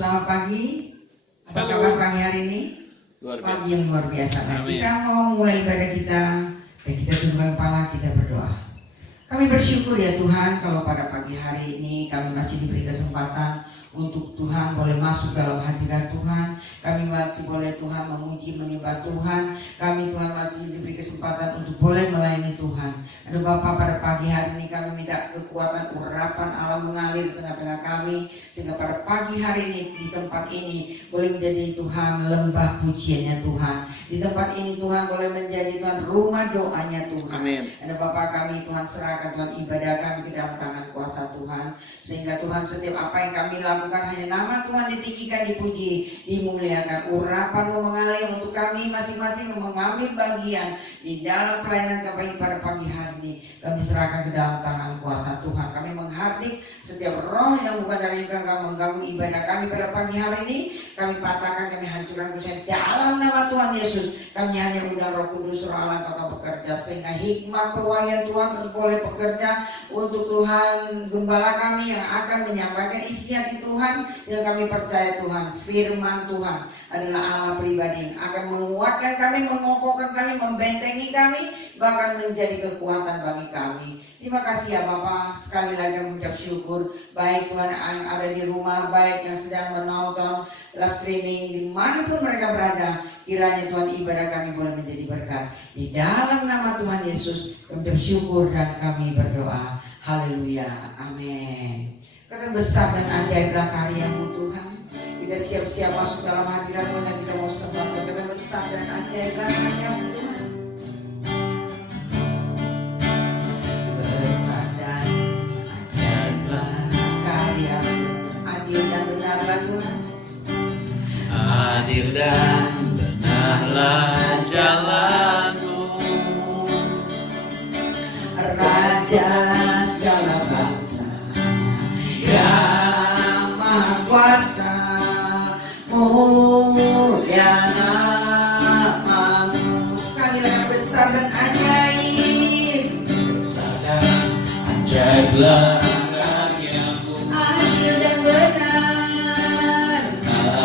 Selamat pagi. Apa Halo. kabar pagi hari ini? Luar Pagi biasa. yang luar biasa. Nah, Amin. kita mau mulai ibadah kita dan kita tundukkan kepala, kita berdoa. Kami bersyukur ya Tuhan kalau pada pagi hari ini kami masih diberi kesempatan untuk Tuhan boleh masuk dalam hadirat Tuhan. Kami masih boleh Tuhan memuji menyembah Tuhan. Kami Tuhan masih diberi kesempatan untuk boleh melayani Tuhan. Aduh Bapa, pada pagi hari ini kami minta kekuatan urapan Allah mengalir di tengah-tengah kami, sehingga pada pagi hari ini di tempat ini boleh menjadi Tuhan lembah pujiannya Tuhan. Di tempat ini Tuhan boleh menjadi Tuhan rumah doanya Tuhan. Amin. Ada Bapa, kami Tuhan serahkan Tuhan ibadah kami ke dalam tangan kuasa Tuhan, sehingga Tuhan setiap apa yang kami lakukan hanya nama Tuhan ditinggikan, dipuji, dimuliakan. Urapan mengalir untuk kami masing-masing mengambil bagian di dalam pelayanan kami pada pagi hari ini. Kami serahkan ke dalam tangan kuasa Tuhan. Kami menghardik setiap roh yang bukan dari Engkau mengganggu ibadah kami pada pagi hari ini. Kami patahkan, kami hancurkan dalam nama Tuhan Yesus. Kami hanya undang Roh Kudus, Roh Allah Kau bekerja, sehingga hikmat pewahyuan Tuhan untuk boleh bekerja untuk Tuhan gembala kami yang akan menyampaikan isi hati Tuhan. Yang kami percaya Tuhan, firman Tuhan adalah Allah pribadi yang akan menguatkan kami, mengokohkan kami, membentengi kami, bahkan menjadi kekuatan bagi kami. Terima kasih ya Bapak, sekali lagi mengucap syukur, baik Tuhan yang ada di rumah, baik yang sedang menonton live streaming dimanapun mereka berada. Kiranya Tuhan ibadah kami boleh menjadi berkat. Di dalam nama Tuhan Yesus kami bersyukur dan kami berdoa. Haleluya, amin. Karena besar dan ajaiblah karya-Mu Tuhan. Kita siap-siap masuk dalam hadirat Tuhan dan kita mau sembah. Karena besar dan ajaiblah karya-Mu Tuhan. Besar dan ajaiblah karya-Mu, adil dan benarlah Tuhan. Adil dan benarlah jalan-Mu, Raja segala bangsa yang maha kuasa, mulia nama-Mu. Sekali lagi besar dan ajaib, besar dan ajaiblah karya-Mu, adil dan benar.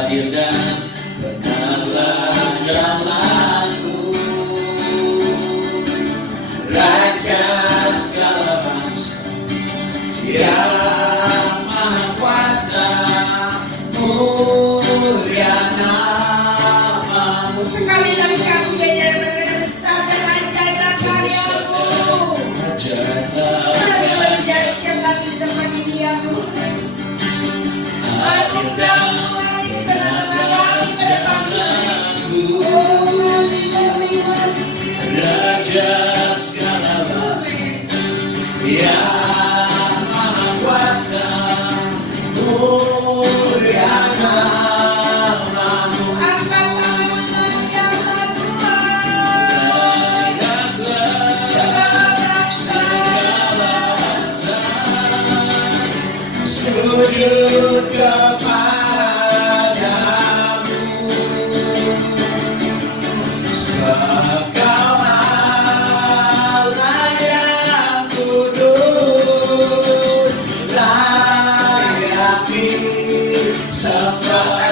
adil dan benarlah jalan-Mu, Raja segala bangsa yang maha kuasa, mulia nama-Mu. Sekali lagi kami jadi benar besar dan ajaiblah karya-Mu. Ajaiblah Kami karya-Mu, dahsyat lagi di tempat ini ya Tuhan. adil dan benarlah jalan-Mu, Raja segala bangsa yang maha kuasa, mulia nama-Mu. Angkat tangan menyembah Tuhan. Layaklah segala bangsa sujud kepadamu, sebab Kau Allah yang kudus, layak disembah.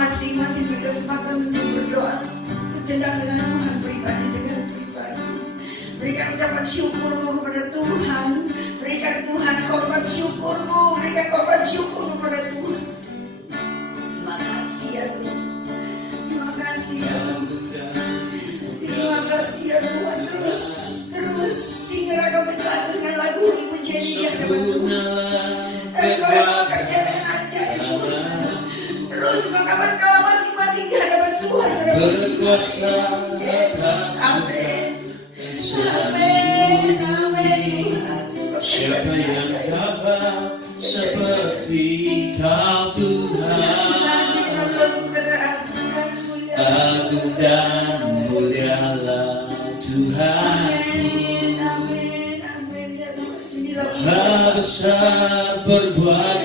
Masing-masing berkesempatan untuk berdoa sejenak dengan Tuhan, pribadi dengan pribadi. Berikan ucapan syukurmu kepada Tuhan. Berikan Tuhan korban syukurmu. Berikan korban syukurmu kepada Tuhan. Terima kasih ya Tuhan. Terima kasih ya Tuhan. Terima kasih ya Tuhan. Terus singkat kami dengan lagu ini menjadi yang dapat Tuhan. Engkau kerja dengan ajaib Tuhan. Terus mengkapan kau masing-masing di hadapan Tuhan berkuasa atas amin. Amin. Amin. Siapa yang dapat seperti Kau Tuhan? Agung dan mulialah Tuhan. Besar perbuatan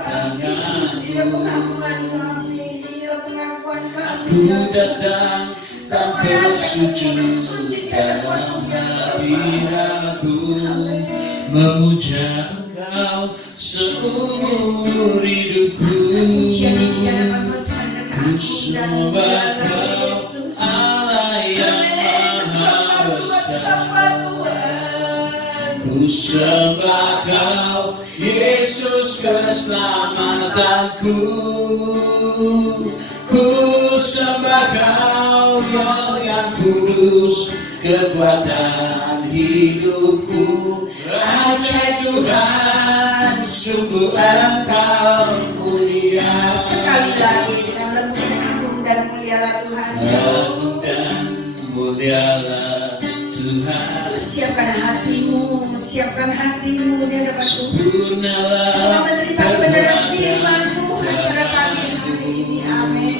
tanganmu. Aku datang dan bersujud dalam hadiratmu, memuja Engkau seumur hidupku. Ku sembah Kau Allah yang Maha Besar. Ku sembah Kau Yesus keselamatanku. Ku sembah Kau Roh yang kudus kekuatan hidupku. Ajaib Tuhan, sungguh Engkau mulia. Sekali lagi dengan lembut dan agung dan mulialah Tuhan. Agung dan mulialah Tuhan. Siapkan hatimu di hadapan Tuhan. Sempurnalah Menerima kebenaran firman Tuhan pada pagi hari ini. Amin.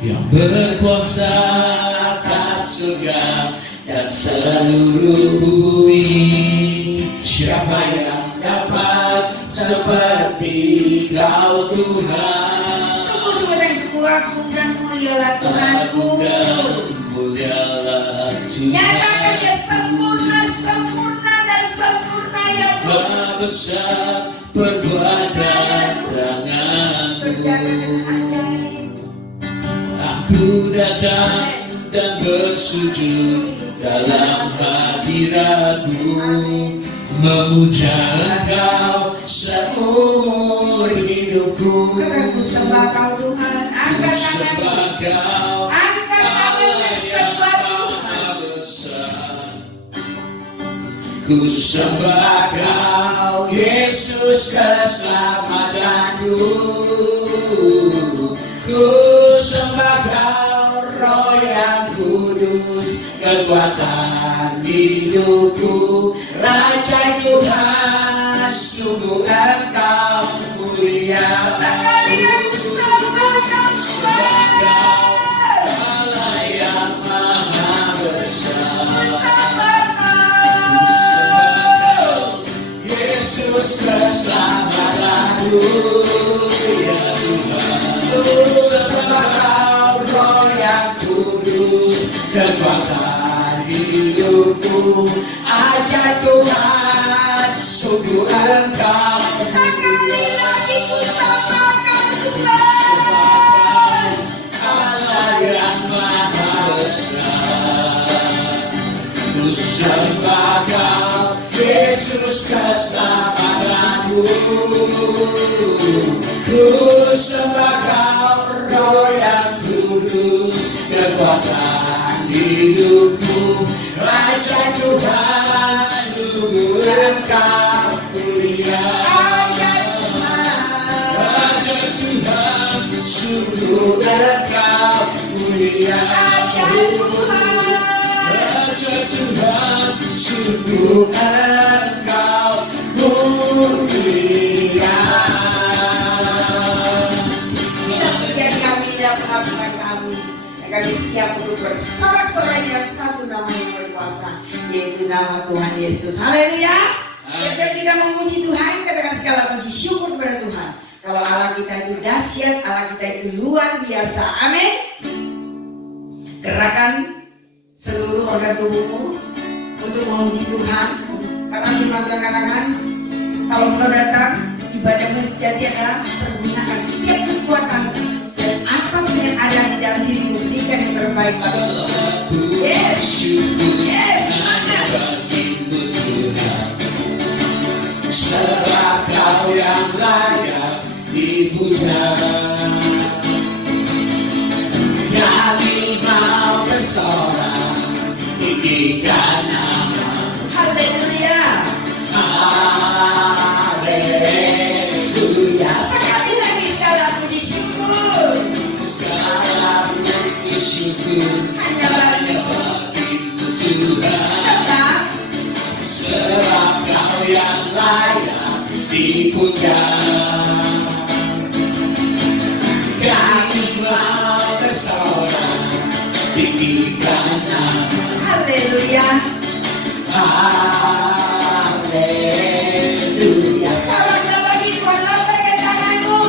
Yang berkuasa atas surga dan seluruh bumi. Siapa yang dapat seperti Kau Tuhan? Sungguh-sungguh agung dan mulialah Tuhanku. Agung dan mulialah Tuhan. Nyatakan dia sempurna, sempurna dan sempurna ya Tuhan. Maha besar perbuatan tanganmu. Aku datang dan bersujud dalam hadiratmu, memuja Engkau seumur hidupku. Ku sembah Kau Tuhan. Angkat Sembah Kau Angkat tangannya sembah Tuhan. besar. Ku sembah Kau Yesus keselamatanku. Ku sembah Kau Roh yang kudus kekuatan hidupku. Raja Tuhan, sungguh Engkau mulia. Sekali lagi sembah Kau Tuhan. Allah yang Maha Besar. Sembah Kau. Yesus keselamatanku, ya Tuhan. Sembah Kau Roh yang kudus kekuatan hidupku. Ajaib Tuhan, sungguh Engkau Sekali lagi ku sembah Kau Tuhan. Allah yang Maha Besar. Ku sembah Kau Yesus keselamatanku. Ku sembah Kau Roh yang kudus kekuatan hidupku. Raja Tuhan, sungguh Engkau mulia. Raja Tuhan, sungguh Engkau mulia. Raja Tuhan, sungguh Engkau siap untuk bersorak-sorai dengan satu nama yang berkuasa, yaitu nama Tuhan Yesus. Haleluya. Setiap kita memuji Tuhan, katakan segala puji syukur kepada Tuhan. Kalau Allah kita itu dahsyat, Allah kita itu luar biasa. Amin. Gerakan seluruh organ tubuhmu untuk memuji Tuhan. Karena firman Tuhan katakan, kalau engkau datang, ibadahmu sejati adalah pergunakan setiap kekuatanmu dan apapun yang ada di dalam dirimu, berikan yang terbaik bagi Tuhan. Yes, yes, bagimu Tuhan. Sebab Kau yang layak dipuja. Kami mau bersorak, tinggikan nama. haleluya. Haleluya. Sekali lagi segala puji syukur Segala puji syukur hanya bagi bagimu Tuhan. Sebab Kau yang layak dipuja. Kami mau bersorak, tinggikan nama. haleluya. Haleluya. Salamlah bagi Tuhan, lambaikan tanganmu.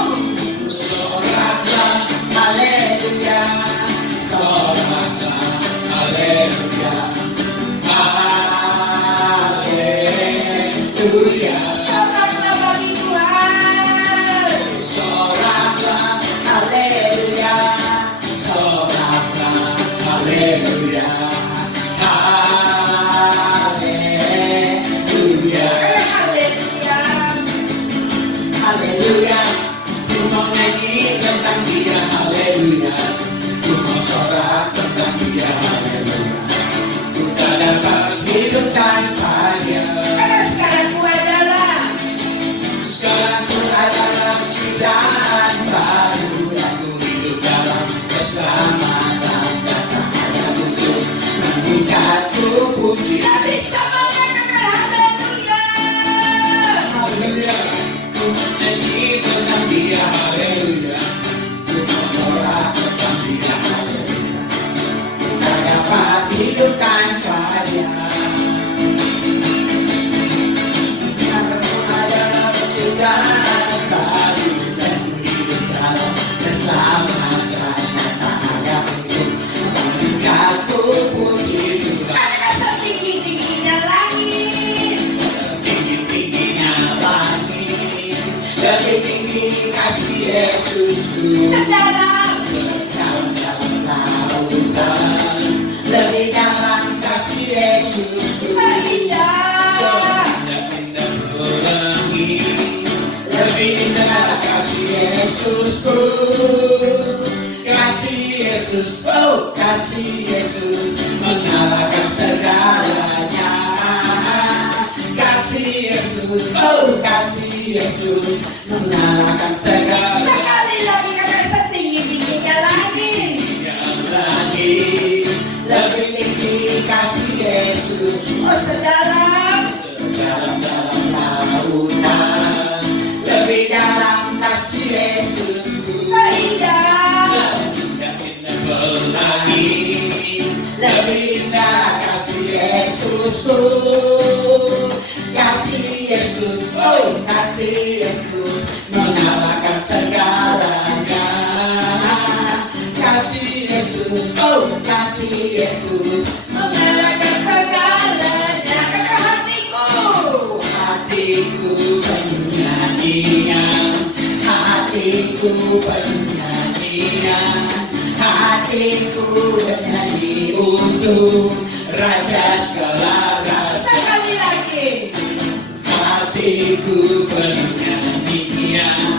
Soraklah, haleluya. Soraklah, haleluya. Haleluya. Salamlah bagi Tuhan. Soraklah, haleluya. Soraklah, haleluya. Haleluya. Haleluya. Haleluya. Ku mau nyanyi tentang Dia, haleluya. Ku mau sorak tentang Dia, haleluya. Ku tak dapat hidup tanpa Dia. Karena sekarang ku adalah Sekarang ku adalah ciptaan baru, dan ku hidup dalam keselamatan. Dan tak ada untuk meningkat ku puji. tak bisa mengatakan haleluya. Haleluya. Ku nyanyi tentang Dia, haleluya. Ku mau sorak tentang Dia, haleluya. Ku tak dapat hidup tanpa Dia. Karena ku adalah ciptaan baru, dan ku hidup dalam keselamatan. Dan tak ada untuk meningkat ku puji Tuhan. Karena setinggi-tingginya langit, Tinggi-tingginya langit, lebih tinggi kasih Yesusku. sedalam Dalam lautan, lebih dalam kasih Yesusku. seindah Indah pelangi, lebih indah kasih Yesusku. Kasih Yesus, oh kasih Yesus, mengalahkan segalanya. Kasih Yesus, oh kasih Yesus, mengalahkan segalanya. sekali lagi karena setinggi-tingginya langit, Yang langit, lebih tinggi kasih Yesus. oh sedalam Dalam lautan, lebih dalam kasih Yesusku. seindah Indah pelangi, lebih indah kasih Yesusku. Kasih Yesus, oh kasih Yesus, mengalahkan segalanya. Kasih Yesus, oh kasih Yesus, mengalahkan segalanya. Karena hatiku penuh nyanyian, hatiku penuh nyanyian, hatiku bernyanyi untuk Raja segala raja. sekali lagi Hatiku penuh nyanyian,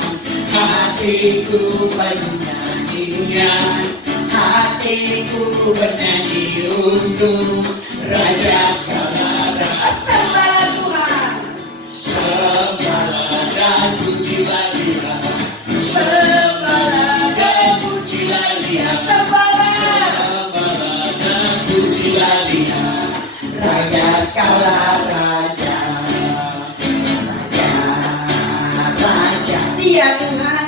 hatiku penuh nyanyian, hatiku bernyanyi untuk Raja segala raja. sembahlah Tuhan, Sembahlah dan pujilah Dia, sembahlah dan pujilah Dia, sembahlah sembahlah dan pujilah Dia, Raja segala raja, Raja, Raja, Dia Tuhan.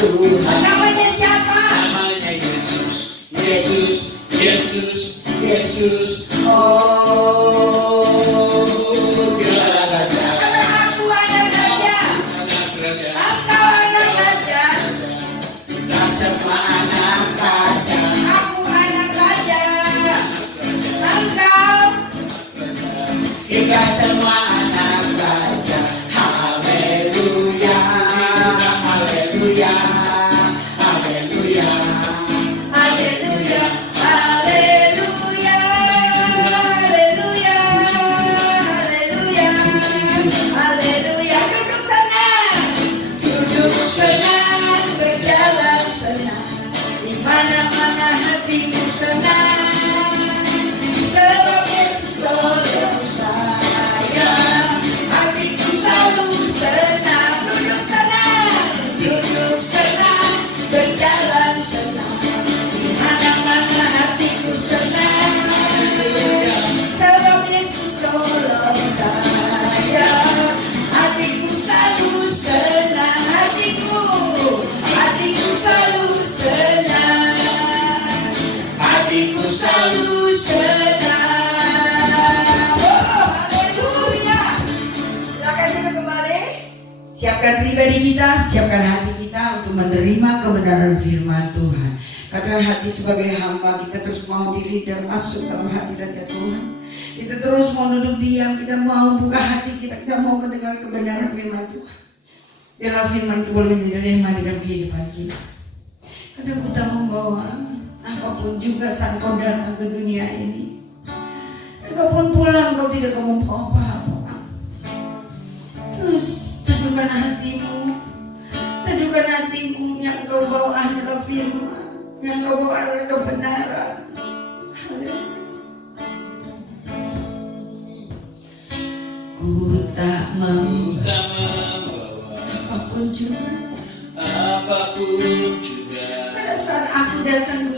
Tuhan. Namanya siapa? Namanya Yesus. Yesus, Yesus, Yesus, oh Dia Raja. Aku anak raja, Anak Raja. engkau anak raja, Kita semua anak Raja. aku anak raja, engkau Kita semua anak Raja. Haleluya, haleluya, haleluya. Haleluya, haleluya, haleluya, haleluya, haleluya. Duduk senang, berjalan senang, di mana-mana hatimu senang, sebab Yesus tolong saya, hatiku selalu senang. Duduk senang, berjalan senang, di mana-mana hatiku senang, sebab Yesus tolong saya, hatiku selalu senang, hatiku selalu senang, hatiku selalu senang. Oh, haleluya. Silakan duduk kembali. Siapkan pribadi kita, siapkan hati kita untuk menerima kebenaran firman Tuhan. Katakan hati sebagai hamba, kita terus mau diri dan masuk dalam hadiratnya Tuhan. Kita terus mau duduk diam, kita mau buka hati kita mau mendengar kebenaran firman Tuhan. Biarlah firman itu boleh menjadi rema di dalam kehidupan kita. Kata ku tak membawa apapun juga saat kau datang ke dunia ini. Kau pun pulang, kau tidak membawa apa-apa. Terus teduhkan hatimu yang kau bawa adalah firman, yang kau bawa adalah kebenaran. Haleluya. Ku tak membawa apapun juga pada saat aku datang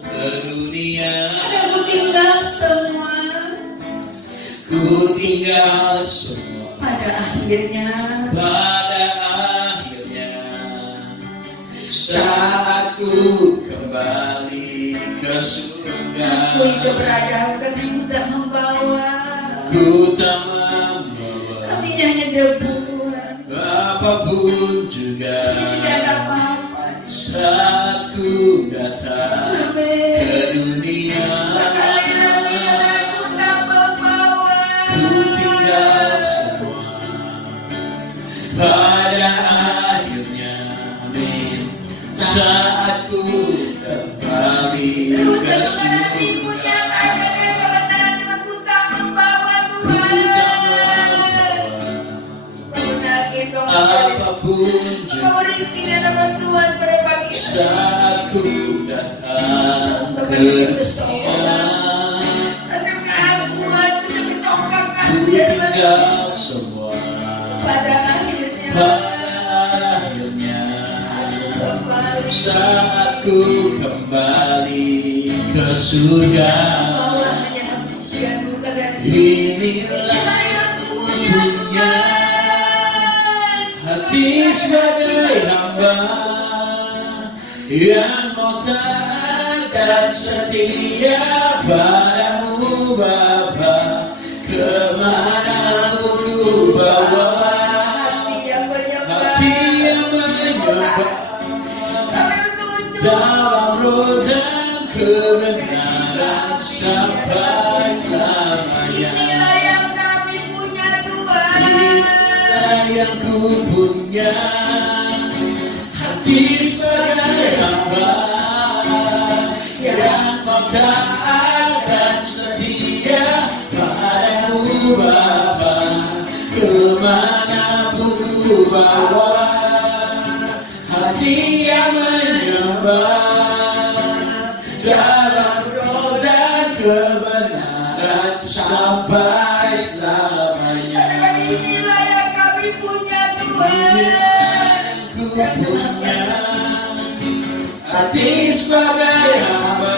ke dunia. Aku tinggal semua. Ku tinggal semua. Pada akhirnya saat ku kembali ke surga. aku itu berada, bukan aku tak membawa. Ku tak membawa Kami hanya debu Tuhan. apapun juga. Tidak ada apa-apa. Saat ku datang Amin. ke dunia. Sekali lagi aku tak membawa. Ku tinggal semua. Pada akhirnya, amin. Saat ku kembali Terus ke dengan surga. hatimu nyatakan kebenaran aku tak membawa Tuhan. Penyakit kau mencari, Apapun kau juga. berhenti di hadapan Tuhan pada pagi ini. Saat ku datang ke dunia. Satu keaguan untuk ketongkakan Ku tinggal semua. pada akhirnya. Akhirnya Kembali saat ku kembali ke surga. bawa hanya manusia bukan Inilah yang punya punya hati sebagai hamba yang mau taat dan setia padamu Bapa, kemanapun ku bawa. hati yang menyembah. Hati yang menyembah Kami tuntut dalam roh dan kebenaran sampai selamanya. inilah yang kami punya Tuhan. Inilah yang ku punya, hati sebagai hamba yang mau taat dan setia padamu Bapa, kemanapun ku bawa. Hati yang menyembah dalam roh dan kebenaran sampai selamanya. Katakan inilah yang kami punya Tuhan. Ku punya hati sebagai hamba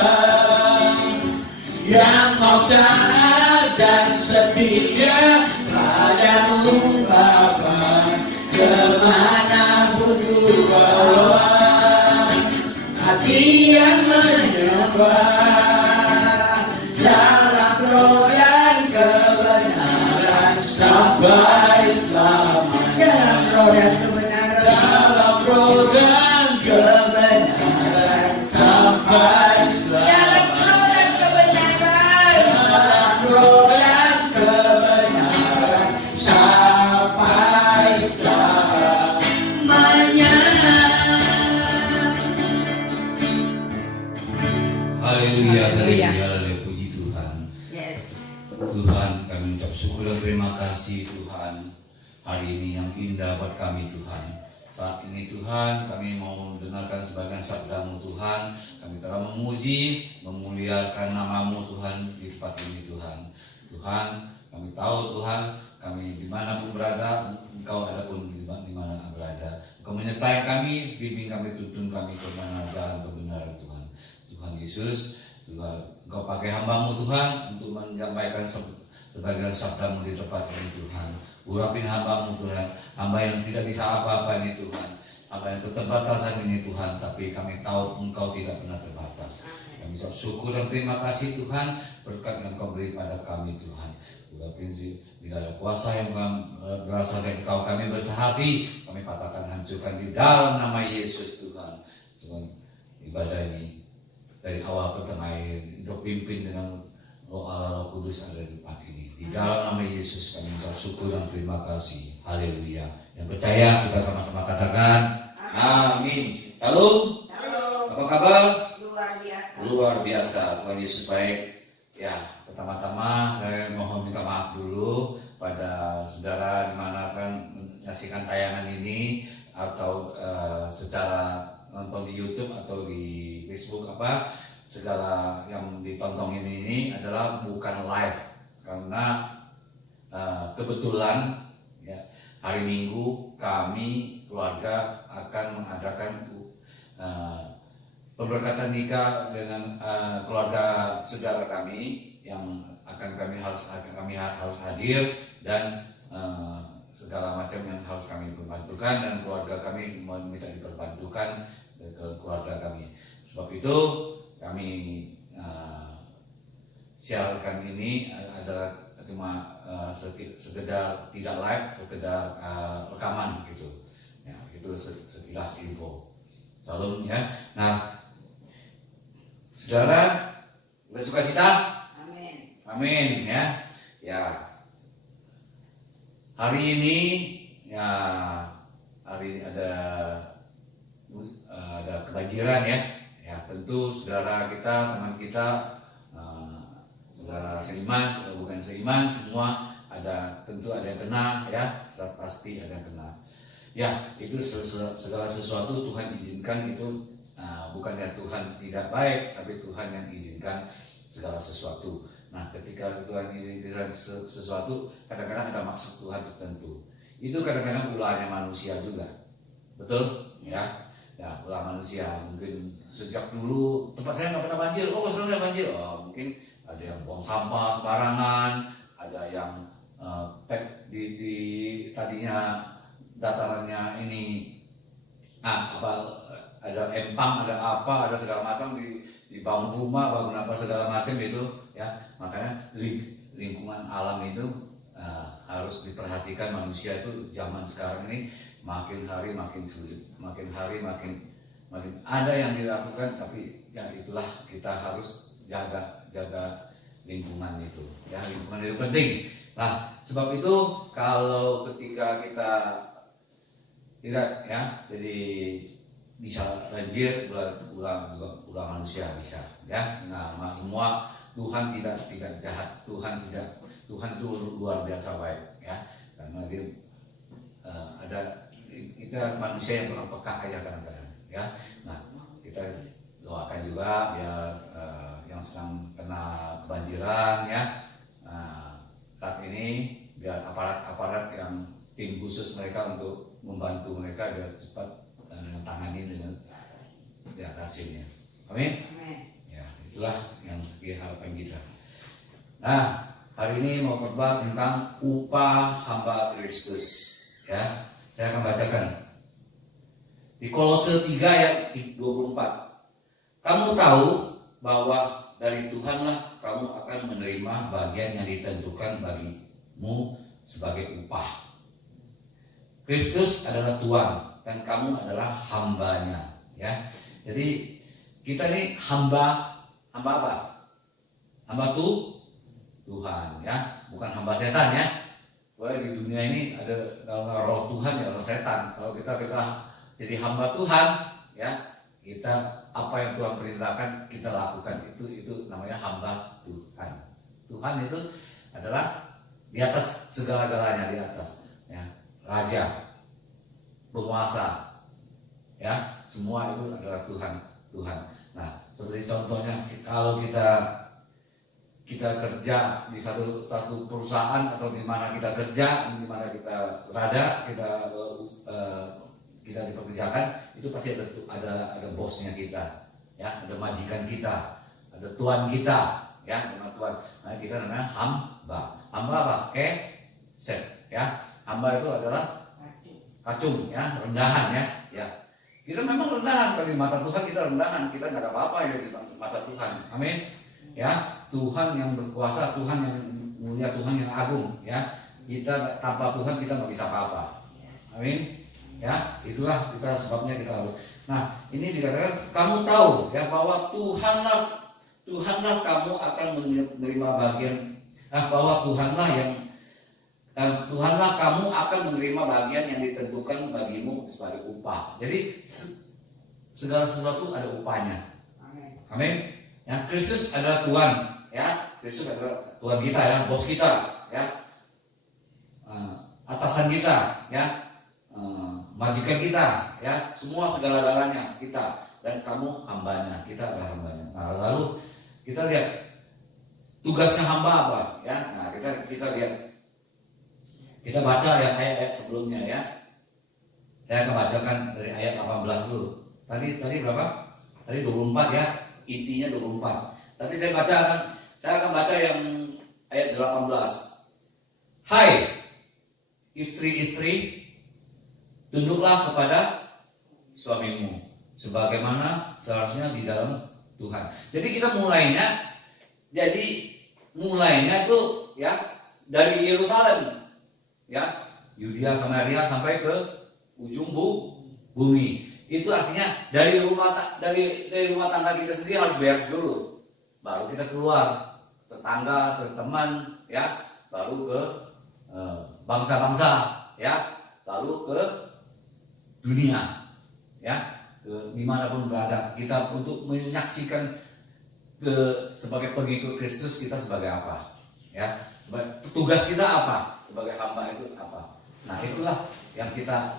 yang mau taat dan setia padamu Bapa, kemanapun ku bawa. Dia menyembah dalam roh dan kebenaran sampai selamanya. Dalam roh dan kebenaran. Dalam roh dan kebenaran sampai Dalam selamanya. roh dan kebenaran. Dalam roh dan kebenaran sampai selamanya. Haleluya, Haleluya. haleluya, puji Tuhan. Yes. Tuhan, kami ucap syukur dan terima kasih Tuhan. Hari ini yang indah buat kami Tuhan. Saat ini Tuhan, kami mau dengarkan sebagian sabda-Mu Tuhan. Kami telah memuji, memuliakan nama-Mu Tuhan di tempat ini Tuhan. Tuhan, kami tahu Tuhan, kami dimanapun berada, Engkau ada pun di mana berada. Engkau menyertai kami, bimbing kami, tuntun kami ke mana jalan kebenaran Tuhan. Tuhan Yesus, Tuhan, Engkau pakai hamba-Mu Tuhan untuk menyampaikan sebagian sabda-Mu di tempat ini Tuhan. Urapin hamba-Mu Tuhan, hamba yang tidak bisa apa-apa ini Tuhan, hamba yang keterbatasan ini Tuhan, tapi kami tahu Engkau tidak pernah terbatas. Kami ucap syukur dan terima kasih Tuhan, berkat yang Engkau beri pada kami Tuhan. Urapin bila ada kuasa yang berasal dari Engkau, kami bersehati, kami patahkan, hancurkan di dalam nama Yesus Tuhan. Tuhan, ibadah ini dari awal ke tengah ini, Engkau pimpin dengan Roh Allah, Roh Kudus ada di tempat ini. Di dalam nama Yesus kami mengucap syukur dan terima kasih. Haleluya. Yang percaya kita sama-sama katakan amin. Shalom. Apa kabar? Luar biasa. Luar biasa. Tuhan Yesus baik. Ya, pertama-tama saya mohon minta maaf dulu pada saudara dimanapun menyaksikan tayangan ini atau secara nonton di YouTube atau di Facebook segala yang ditonton ini adalah bukan live karena kebetulan ya, hari Minggu kami keluarga akan mengadakan pemberkatan nikah dengan keluarga saudara kami yang kami harus hadir dan segala macam yang harus kami perbantukan dan keluarga kami semua minta diperbantukan ke keluarga kami. Sebab itu kami siarkan ini adalah cuma sekedar tidak live, sekedar rekaman gitu. Ya, itu sekilas info. Salam ya. Nah, saudara bersukacita. Amin. Amin ya. Ya. Hari ini ya ada kebanjiran ya. Ya, tentu saudara kita, teman kita, saudara seiman, bukan seiman, semua tentu ada yang kena ya, pasti ada yang kena. Ya, itu segala sesuatu Tuhan izinkan itu bukannya Tuhan tidak baik, tapi Tuhan yang izinkan segala sesuatu. Nah, ketika Tuhan izinkan sesuatu, kadang-kadang ada maksud Tuhan tertentu. Itu kadang-kadang ulahnya manusia juga, betul? Ya. Ya, ulah manusia. Mungkin sejak dulu tempat saya nggak pernah banjir. Oh, sekarang ada banjir. Oh, mungkin ada yang buang sampah sembarangan, ada yang tadinya datarannya ini ada empang, ada apa, ada segala macam dibangun rumah, bangun apa segala macam itu ya. Makanya lingkungan alam itu harus diperhatikan. Manusia itu zaman sekarang ini makin hari makin sulit, makin hari makin ada yang dilakukan, tapi ya itulah kita harus jaga lingkungan itu. Ya, lingkungan itu penting. Nah, sebab itu kalau ketika kita tidak ya, jadi bisa banjir, ulah manusia bisa ya. Nah, semua Tuhan tidak jahat, Tuhan itu luar biasa baik ya, karena dia kita manusia yang kurang peka aja kadang-kadang ya. Nah, kita doakan juga biar yang sedang kena kebanjiran ya, saat ini biar aparat yang tim khusus mereka untuk membantu mereka biar cepat tangani dengan hasilnya. Amin. Ya, itulah yang diharapkan kita. Nah, hari ini mau khotbah tentang upah hamba Kristus ya. Saya akan bacakan di Kolose 3 ayat 24. kamu tahu bahwa dari Tuhanlah kamu akan menerima bagian yang ditentukan bagimu sebagai upah. Kristus adalah Tuhan dan kamu adalah hambanya, ya. Jadi kita ini hamba apa? Hamba Tuhan, ya, bukan hamba setan, ya. Wah, di dunia ini ada roh Tuhan ya roh setan. Kalau kita jadi hamba Tuhan, ya, kita apa yang Tuhan perintahkan kita lakukan, itu namanya hamba Tuhan. Tuhan itu adalah di atas segala-galanya, di atas, ya, raja, penguasa, ya, semua itu adalah Tuhan. Nah, seperti contohnya kalau kita kerja di satu perusahaan atau di mana kita kerja, di mana kita berada, kita dipekerjakan, itu pasti ada bosnya kita, ya, ada majikan kita, ada tuan kita, ya, nama tuan. Nah, kita namanya hamba. Hamba apa? Keset, ya. Hamba itu adalah kacung, ya, rendahan, ya. Kita memang rendahan, tapi di mata Tuhan kita rendahan, kita nggak ada apa-apa ya di mata Tuhan. Amin. Ya, Tuhan yang berkuasa, Tuhan yang mulia, Tuhan yang agung, ya. Kita tanpa Tuhan kita nggak bisa apa-apa. Amin. Ya, itulah kita sebabnya kita harus. Nah, ini dikatakan kamu tahu ya bahwa Tuhanlah kamu akan menerima bagian, bahwa Tuhanlah kamu akan menerima bagian yang ditentukan bagimu sebagai upah. Jadi segala sesuatu ada upahnya. Amin. Ya, Kristus adalah Tuhan, ya. Kristus adalah Tuhan kita, ya, bos kita, ya. Atasan kita, ya. Majikan kita, ya. Semua segala-galanya kita, dan kamu hambanya, kita adalah hambanya. Nah, lalu kita lihat tugasnya hamba apa, ya. Nah, kita lihat. Kita baca ayat-ayat sebelumnya, ya. Saya akan bacakan dari ayat 18 dulu. Tadi berapa? Tadi 24, ya. Intinya 24. Tapi saya akan baca yang ayat 18. Hai istri-istri, tunduklah kepada suamimu sebagaimana seharusnya di dalam Tuhan. Jadi kita mulainya tuh, ya, dari Yerusalem, ya, Yudea Samaria sampai ke ujung bumi. Itu artinya dari rumah tangga kita sendiri harus beres dulu, baru kita keluar tetangga, ke teman, ya, baru ke bangsa-bangsa, ya, lalu ke dunia, ya, ke dimanapun berada kita untuk menyaksikan sebagai pengikut Kristus kita sebagai apa, ya, sebagai tugas kita apa, sebagai hamba itu apa. Nah, itulah yang kita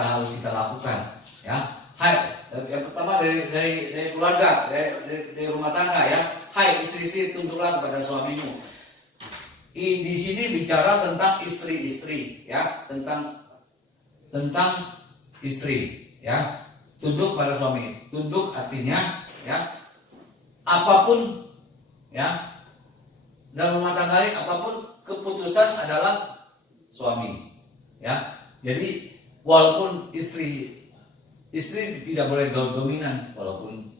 harus kita lakukan, ya. Hai, yang pertama dari keluarga, dari rumah tangga, ya. Hai istri-istri, tunduklah kepada suamimu. Di sini bicara tentang istri-istri, ya, tentang istri, ya. Tunduk pada suami. Tunduk artinya, ya, apapun, ya, dalam rumah tangga ini apapun keputusan adalah suami, ya. Jadi walaupun istri tidak boleh dominan, walaupun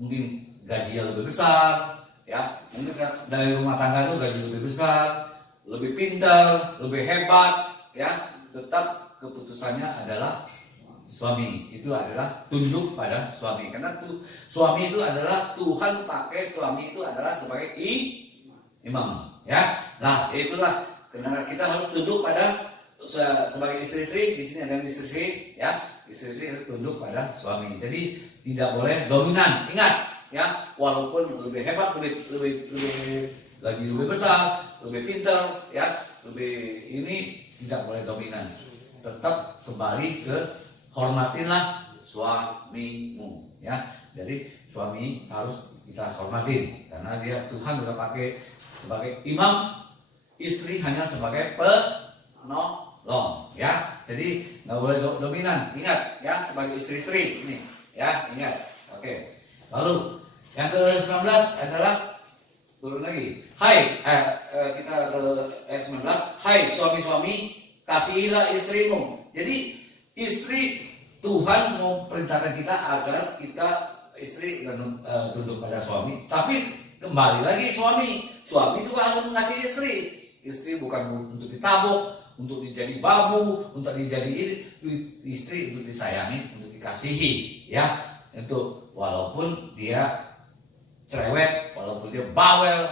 mungkin gaji yang lebih besar, ya, mungkin dari rumah tangga itu gaji lebih besar, lebih pintar, lebih hebat, ya, tetap keputusannya adalah suami. Itu adalah tunduk pada suami, karena suami itu adalah Tuhan pakai suami itu adalah sebagai imam, ya. Nah, itulah karena kita harus tunduk pada sebagai istri-istri. Di sini ada istri-istri, ya. Istri-istri harus tunduk pada suami. Jadi tidak boleh dominan. Ingat, ya, walaupun lebih hebat, lebih gaji lebih besar, lebih pintar, ya, lebih ini, tidak boleh dominan. Tetap kembali ke hormatinlah suamimu, ya. Jadi suami harus kita hormatin karena dia Tuhan sudah pakai sebagai imam, istri hanya sebagai penolong, ya. Jadi nggak boleh dominan. Ingat, ya, sebagai istri-istri ini, ya, ingat. Oke. Lalu yang ke-19 adalah turun lagi. Hai, kita ke ayat 19. Hai suami-suami, kasihilah istrimu. Jadi istri, Tuhan mau perintahkan kita agar kita istri tunduk pada suami, tapi kembali lagi suami juga harus mengasihi istri bukan untuk ditabuk, untuk dijadi babu, untuk dijadi istri untuk disayangi, untuk dikasihi, ya. Itu walaupun dia cerewet, walaupun dia bawel,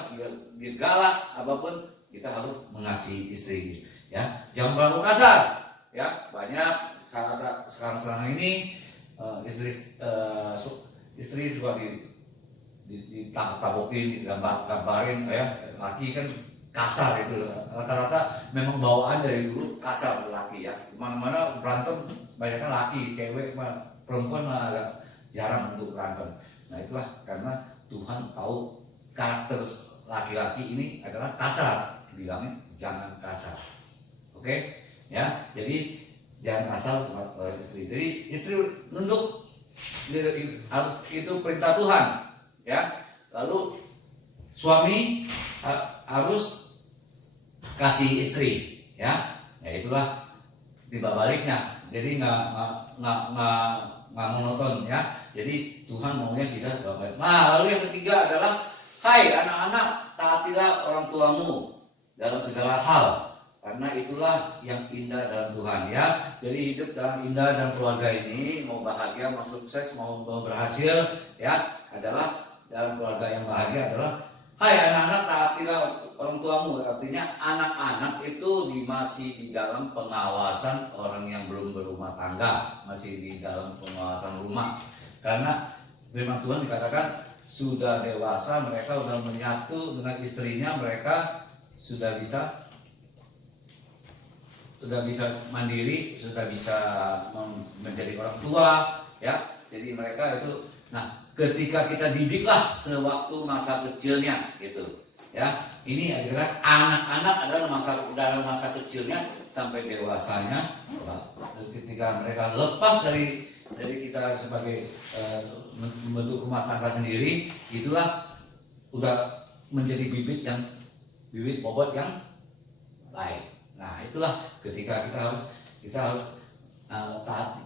dia galak, apapun kita harus mengasihi istri, ya. Jangan berlaku kasar, ya. Banyak sekarang ini istri suka ditabok-tabokin, digambar-gambarin, ya. Laki kan kasar itu, rata-rata memang bawaan dari dulu kasar laki, ya. Mana-mana berantem banyaknya laki, cewek perempuan agak jarang untuk berantem. Nah itulah karena Tuhan tahu karakter laki-laki ini adalah kasar, bilangnya jangan kasar, oke? Ya, jadi jangan kasar terhadap istri. Jadi istri nunduk, harus itu perintah Tuhan, ya. Lalu suami harus kasih istri, ya. Ya itulah tiba baliknya. Jadi nggak monoton, ya. Jadi Tuhan maunya kita baik. Nah, lalu yang ketiga adalah, hai anak-anak, taatilah orang tuamu dalam segala hal, karena itulah yang indah dalam Tuhan, ya. Jadi hidup dalam indah dalam keluarga ini, mau bahagia, mau sukses, mau berhasil, ya, adalah dalam keluarga yang bahagia adalah, hai anak-anak, taatilah orang tuamu. Artinya anak-anak itu masih di dalam pengawasan orang yang belum berumah tangga, masih di dalam pengawasan rumah. Karena firman Tuhan dikatakan sudah dewasa, mereka sudah menyatu dengan istrinya, mereka sudah bisa mandiri, sudah bisa menjadi orang tua, ya. Jadi mereka itu, nah ketika kita didiklah sewaktu masa kecilnya, gitu, ya. Ini adalah anak-anak adalah dalam masa kecilnya sampai dewasanya, ketika mereka lepas dari kita sebagai membentuk rumah tangga sendiri, itulah udah menjadi bibit bobot yang baik. Nah itulah ketika kita harus taat,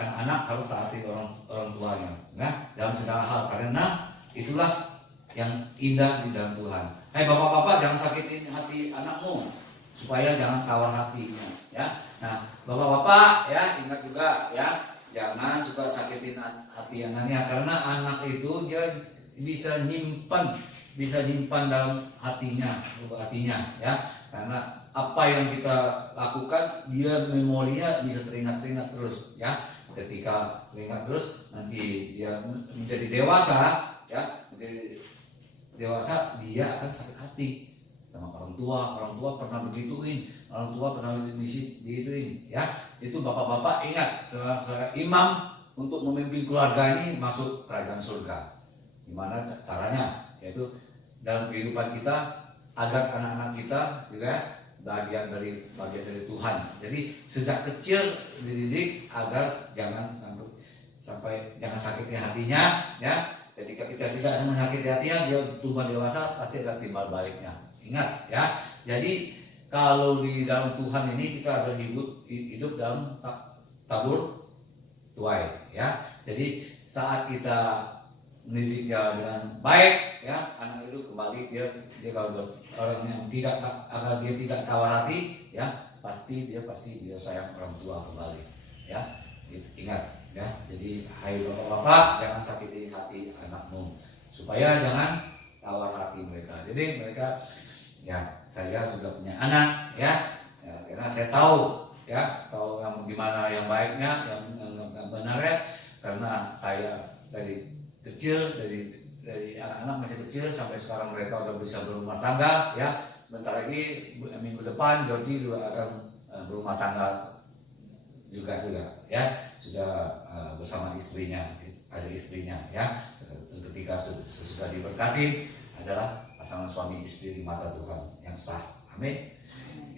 anak-anak harus taati orang tuanya, nah, dalam segala hal, karena itulah yang indah di dalam Tuhan. Hai bapak-bapak, jangan sakitin hati anakmu supaya jangan tawar hatinya, ya. Nah bapak-bapak, ya, ingat juga, ya, jangan suka sakitin hati anaknya, karena anak itu dia bisa nyimpan dalam hatinya, ya. Karena apa yang kita lakukan, dia memorinya bisa teringat terus, ya. Ketika teringat terus, nanti dia menjadi dewasa, ya, dia akan sakit hati sama orang tua pernah begituin, orang tua pernah diituin, ya. Itu bapak-bapak ingat, sebagai imam untuk memimpin keluarga ini masuk kerajaan surga. Gimana caranya? Yaitu dalam kehidupan kita, agar anak-anak kita juga bagian dari Tuhan. Jadi sejak kecil dididik agar jangan sampai jangan sakiti hatinya, ya. Ketika kita tidak menyakiti hatinya, dia tumbuh dewasa pasti akan timbal baliknya. Ingat, ya. Jadi kalau di dalam Tuhan ini kita harus hidup dalam tabur tuai, ya. Jadi saat kita mendidik dia dengan baik, ya, anak itu kembali dia kalau orang yang agar dia tidak tawar hati, ya, pasti dia sayang orang tua kembali, ya. Ingat, ya. Jadi hai bapak-bapak, jangan sakiti hati anakmu supaya jangan tawar hati mereka. Jadi mereka, ya, saya sudah punya anak, ya, karena saya tahu, ya, tahu gimana yang baiknya, yang benarnya, karena saya dari kecil, dari anak-anak masih kecil sampai sekarang mereka udah bisa berumah tangga, ya. Sebentar lagi minggu depan Jordi juga akan berumah tangga juga, ya, sudah bersama istrinya, ada istrinya, ya. Ketika sesudah diberkati adalah pasangan suami istri di mata Tuhan yang sah, amin,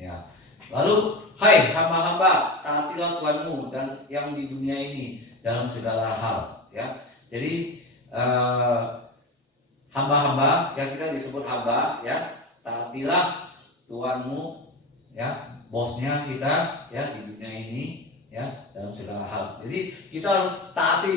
ya. Lalu, hai hamba-hamba, taatilah Tuhanmu dan yang di dunia ini dalam segala hal, ya. Jadi hamba-hamba yang kita disebut hamba, ya, taatilah Tuhanmu, ya, bosnya kita, ya, di dunia ini, ya, dalam segala hal. Jadi kita harus taati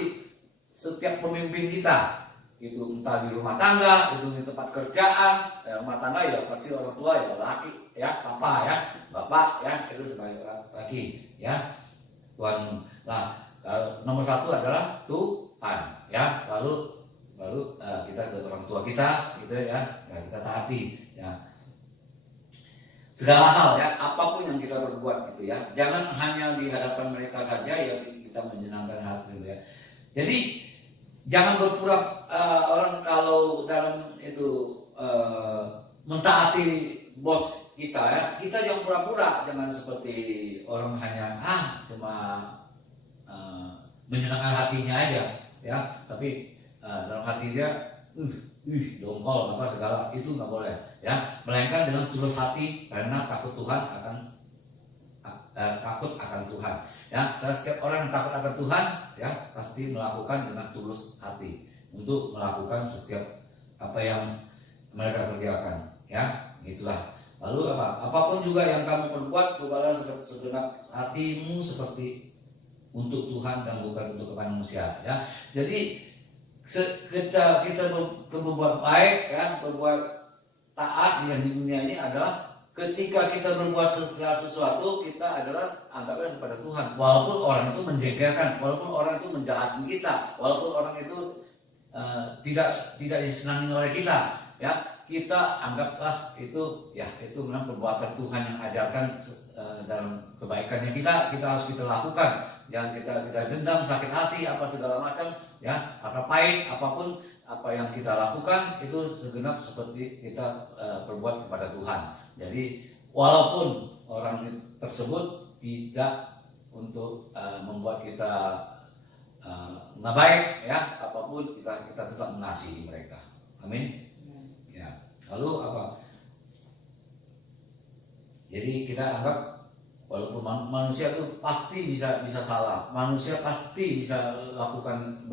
setiap pemimpin kita, itu entah di rumah tangga, itu di tempat kerjaan. Rumah tangga ya pasti orang tua ya, laki ya, papa ya, bapak ya, itu sebagai laki ya. Tuhan, nah nomor satu adalah Tuhan ya, lalu kita ke orang tua kita gitu ya, kita taati ya. Segala hal ya, apapun yang kita berbuat gitu ya, jangan hanya di hadapan mereka saja ya kita menyenangkan hati gitu ya. Jadi jangan berpura orang kalau dalam itu mentaati bos kita ya, kita jangan pura-pura, jangan seperti orang hanya cuma menyenangkan hatinya aja ya, tapi dalam hati dia dongkol apa segala, itu nggak boleh ya, melainkan dengan tulus hati karena takut Tuhan akan takut akan Tuhan ya. Karena setiap orang yang takut akan Tuhan ya pasti melakukan dengan tulus hati untuk melakukan setiap apa yang mereka kerjakan ya, itulah. Lalu apapun juga yang kamu perbuat, bukanlah segenap hatimu seperti untuk Tuhan dan bukan untuk kepada manusia ya. Jadi kita berbuat baik ya, berbuat taat yang di dunia ini adalah ketika kita berbuat segala sesuatu, kita adalah anggapnya kepada Tuhan. Walaupun orang itu menjengkelkan, walaupun orang itu menjahati kita, walaupun orang itu tidak disenangi oleh kita ya, kita anggaplah itu ya, itu memang perbuatan Tuhan yang ajarkan dalam kebaikan yang kita harus kita lakukan. Yang kita dendam, sakit hati, apa segala macam ya, apa pahit, apapun apa yang kita lakukan itu segenap seperti kita perbuat kepada Tuhan. Jadi walaupun orang tersebut tidak untuk membuat kita nggak baik ya, apapun kita tetap mengasihi mereka. Amin. Ya. Lalu apa? Jadi kita anggap walaupun manusia itu pasti bisa salah, manusia pasti bisa lakukan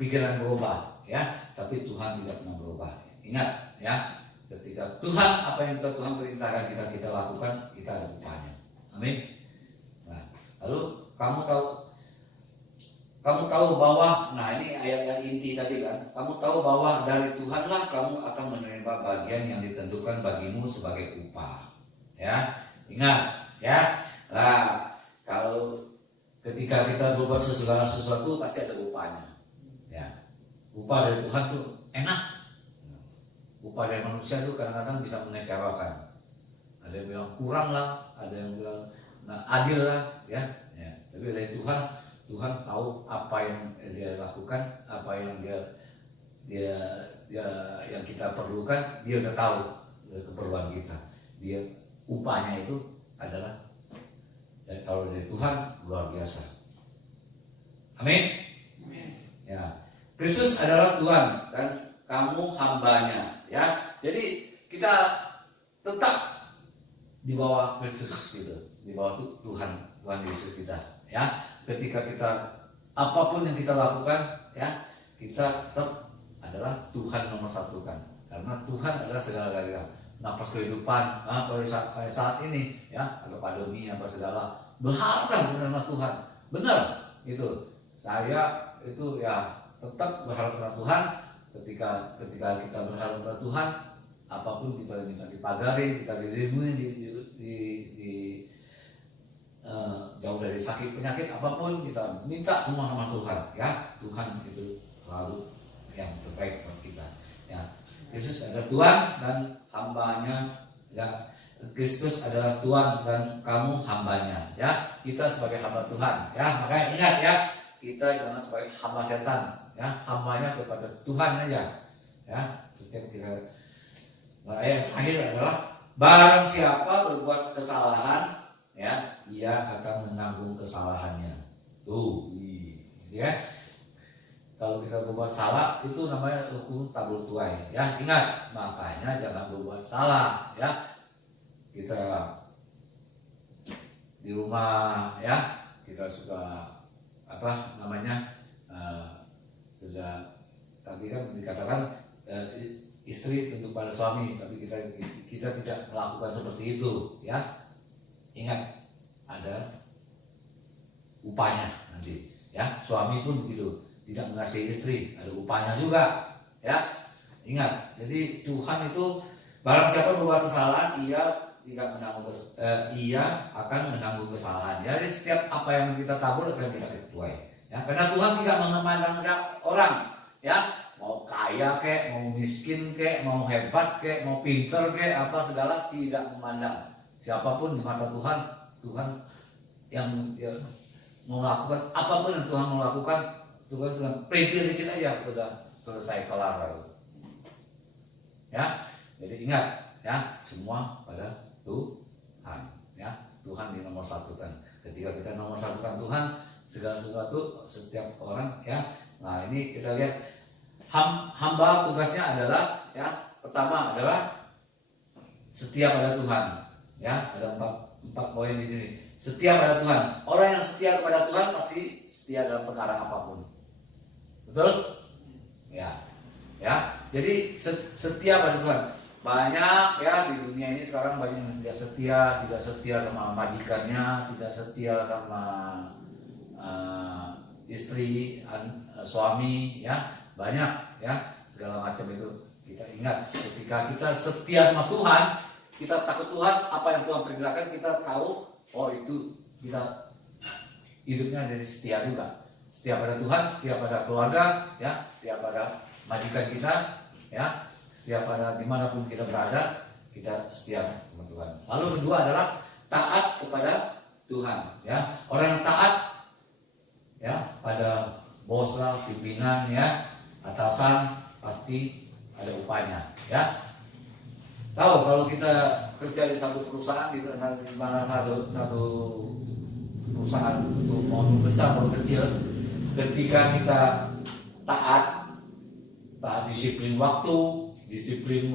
pikiran berubah ya, tapi Tuhan tidak pernah berubah. Ingat ya, ketika Tuhan apa yang Tuhan perintahkan kita lakukan, kita ada upahnya. Amin. Nah, lalu kamu tahu bahwa, nah ini ayat yang inti tadi kan, kamu tahu bahwa dari Tuhanlah kamu akan menerima bagian yang ditentukan bagimu sebagai upah. Ya, ingat ya. Nah, kalau ketika kita berbuat segala sesuatu pasti ada upahnya. Ya, upah dari Tuhan tuh enak. Upah dari manusia tuh kadang-kadang bisa mengecewakan. Ada yang bilang kurang lah, ada yang bilang adil lah, ya. Tapi dari Tuhan tahu apa yang Dia lakukan, apa yang dia yang kita perlukan, Dia udah tahu keperluan kita. Dia upahnya itu adalah, dan kalau dari Tuhan luar biasa. Amin. Ya, Kristus adalah Tuhan dan kamu hambanya. Ya, jadi kita tetap di bawah Kristus gitu, di bawah Tuhan Yesus kita. Ya, ketika kita apapun yang kita lakukan, ya kita tetap adalah Tuhan nomor satu kan, karena Tuhan adalah segala-galanya. Napas kehidupan, pada saat ini ya, ada pandemi apa segala, berharaplah benar Tuhan, benar itu. Saya itu ya tetap berharap pada Tuhan. Ketika kita berharap pada Tuhan, apapun kita minta dipagarin, kita dilindungi, jauh dari sakit penyakit apapun, kita minta semua sama Tuhan. Ya, Tuhan itu selalu yang terbaik buat kita. Ya, Yesus adalah Tuhan dan hambanya, ya, Kristus adalah Tuhan dan kamu hambanya. Ya, kita sebagai hamba Tuhan. Ya, makanya ingat ya, kita jangan sebagai hamba setan. Ya, hambanya kepada Tuhan aja. Ya, setiap kita. Nah, yang terakhir adalah barang siapa berbuat kesalahan, ya, ia akan menanggung kesalahannya. Tuh, ya. Kalau kita berbuat salah itu namanya hukum tabur tuai. Ya, ingat, makanya jangan berbuat salah. Ya, kita di rumah ya, kita suka sudah tadi kan dikatakan istri tunduk pada suami, tapi kita tidak melakukan seperti itu. Ya, ingat ada upahnya nanti. Ya, suami pun begitu, tidak mengasihi istri, ada upahnya juga. Ya, ingat. Jadi Tuhan itu barang siapa berbuat kesalahan, ia akan menanggung kesalahan. Jadi setiap apa yang kita tabur akan kita tuai. Ya, karena Tuhan tidak memandang siapa orang. Ya, mau kaya kek, mau miskin kek, mau hebat kek, mau pinter kek, apa segala tidak memandang. Siapapun di mata Tuhan, Tuhan yang mau melakukan apapun yang Tuhan mau lakukan, Tuhan perintah dikit aja udah selesai kelar. Ya, jadi ingat ya, semua pada Tuhan. Ya, Tuhan di nomor satu kan. Ketika kita nomor satukan Tuhan, segala sesuatu setiap orang ya. Nah ini kita lihat hamba tugasnya adalah ya, pertama adalah setia pada Tuhan. Ya, ada empat poin di sini. Setia pada Tuhan. Orang yang setia kepada Tuhan pasti setia dalam perkara apapun. Betul? Ya. Ya. Jadi setia pada Tuhan. Banyak ya di dunia ini sekarang banyak yang tidak setia sama majikannya, tidak setia sama istri, suami, ya banyak ya segala macam itu. Kita ingat ketika kita setia sama Tuhan, kita takut Tuhan, apa yang Tuhan perintahkan kita tahu. Oh itu kita hidupnya jadi setia juga, setia pada Tuhan, setia pada keluarga, ya, setia pada majikan kita, ya, setia pada dimanapun kita berada, kita setia sama Tuhan. Lalu kedua adalah taat kepada Tuhan, ya, orang yang taat, ya, pada bos lah, pimpinan, ya, atasan pasti ada upahnya, ya. Tahu kalau kita kerja di satu perusahaan, di mana satu perusahaan itu mau besar mau kecil, ketika kita taat disiplin waktu, disiplin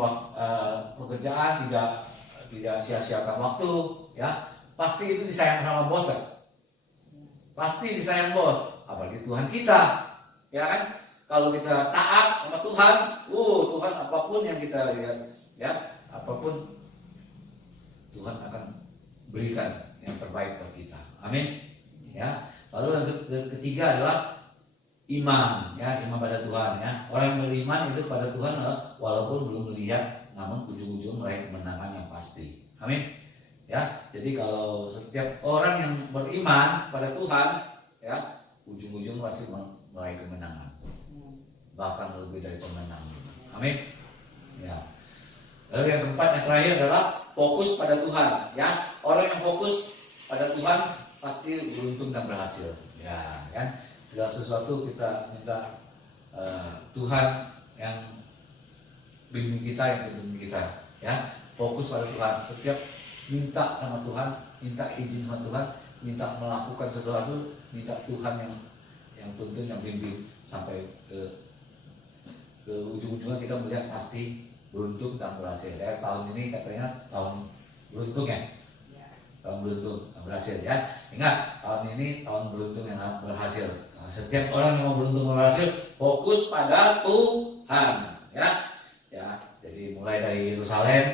pekerjaan, tidak sia-siakan waktu, ya pasti itu disayang sama bos, ya? Pasti disayang bos, apalagi Tuhan kita, ya kan? Kalau kita taat sama Tuhan, Tuhan apapun yang kita lihat, ya. Apapun Tuhan akan berikan yang terbaik buat kita. Amin. Ya. Lalu yang ketiga adalah iman, ya, iman pada Tuhan, ya. Orang yang beriman itu pada Tuhan walaupun belum melihat, namun ujung-ujung meraih kemenangan yang pasti. Amin. Ya. Jadi kalau setiap orang yang beriman pada Tuhan, ya, ujung-ujung pasti meraih kemenangan. Bahkan lebih dari pemenang. Amin. Ya. Lalu yang keempat, yang terakhir adalah fokus pada Tuhan, ya. Orang yang fokus pada Tuhan pasti beruntung dan berhasil, ya kan. Segala sesuatu kita minta Tuhan yang bimbing kita, yang bimbing kita, ya. Fokus pada Tuhan. Setiap minta sama Tuhan, minta izin sama Tuhan, minta melakukan sesuatu, minta Tuhan yang tuntun, yang bimbing sampai ke ujung-ujungnya kita melihat pasti beruntung dan berhasil. Ya, tahun ini katanya tahun beruntung, ya. Tahun beruntung dan berhasil, ya. Ingat, tahun ini tahun beruntung yang berhasil. Nah, setiap orang yang mau beruntung dan berhasil fokus pada Tuhan, ya. Ya, jadi mulai dari Yerusalem,